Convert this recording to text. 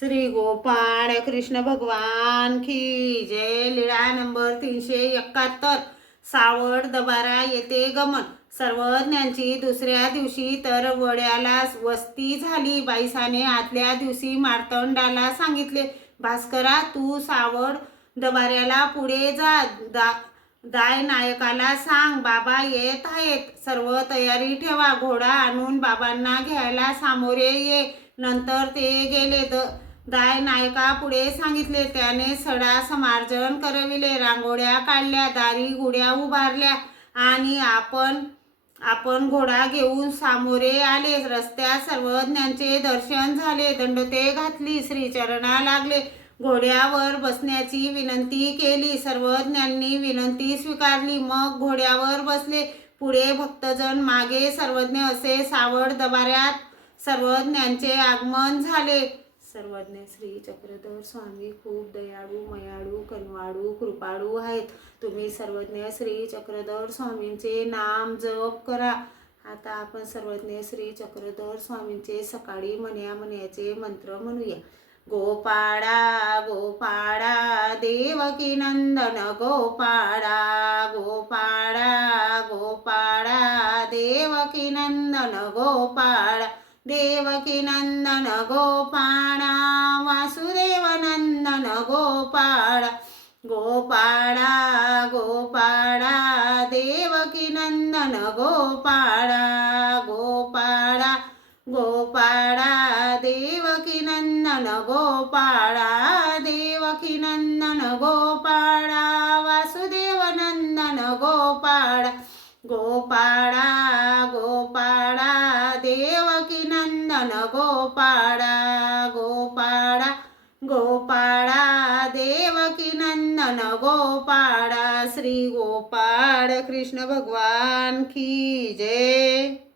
श्री गोपाळ कृष्ण भगवान की जय। लीळा नंबर 371। सावड दबारा येथे गमन। सर्वज्ञांची दुसऱ्या दिवशी तर वड्याला वस्ती झाली। बाईसाने आदल्या दिवशी मार्तंडाला सांगितले, भास्करा तू सावड दबाऱ्याला पुढे जा, दाय नायकाला सांग बाबा येत आहेत, सर्व तयारी ठेवा, घोडा आणून बाबांना घ्यायला सामोरे ये। नंतर ते गेले। दाय नायका पुढे सांगितले, त्याने सडा समार्जन करविले, रांगोळ्या काढल्या, दारी गुड्या उभारल्या आणि आपण घोडा घेऊन सामोरे आले। रस्त्यात सर्वज्ञांचे दर्शन झाले, दंडोते घातली, श्रीचरणा लागले, घोड्यावर बसण्याची विनंती केली। सर्वज्ञांनी विनंती स्वीकारली, मग घोड्यावर बसले, पुढे भक्तजन, मागे सर्वज्ञ, असे सावड दबाऱ्यात सर्वज्ञांचे आगमन झाले। सर्वज्ञ श्री चक्रधर स्वामी खूप दयाळू, मयाळू, कनवाळू, कृपाळू आहेत। तुम्ही सर्वज्ञ श्री चक्रधर स्वामींचे नाम जप करा। आता आपण सर्वज्ञ श्री चक्रधर स्वामींचे सकाळी मण्याचे मंत्र म्हणूया। गोपाळा गोपाळा देवकी नंदन गोपाळा, गोपाळा गोपाळा देवकी नंदन गोपाळा, देवकी नंदन गोपाळा, वासुदेव नंदन गोपाळा, गोपाळा गोपाळा देवकी नंदन गोपाळा, गोपाळा गोपाळा देवकी नंदन गोपाळा, देवकी नंदन गोपाळा, वासुदेव नंदन गोपाळा, गोपाळा गोपाळा देवकी नंदन गोपाळा, गोपाळा गोपाळा देवकी नंदन गोपाळा। श्री गोपाळ कृष्ण भगवान की जय।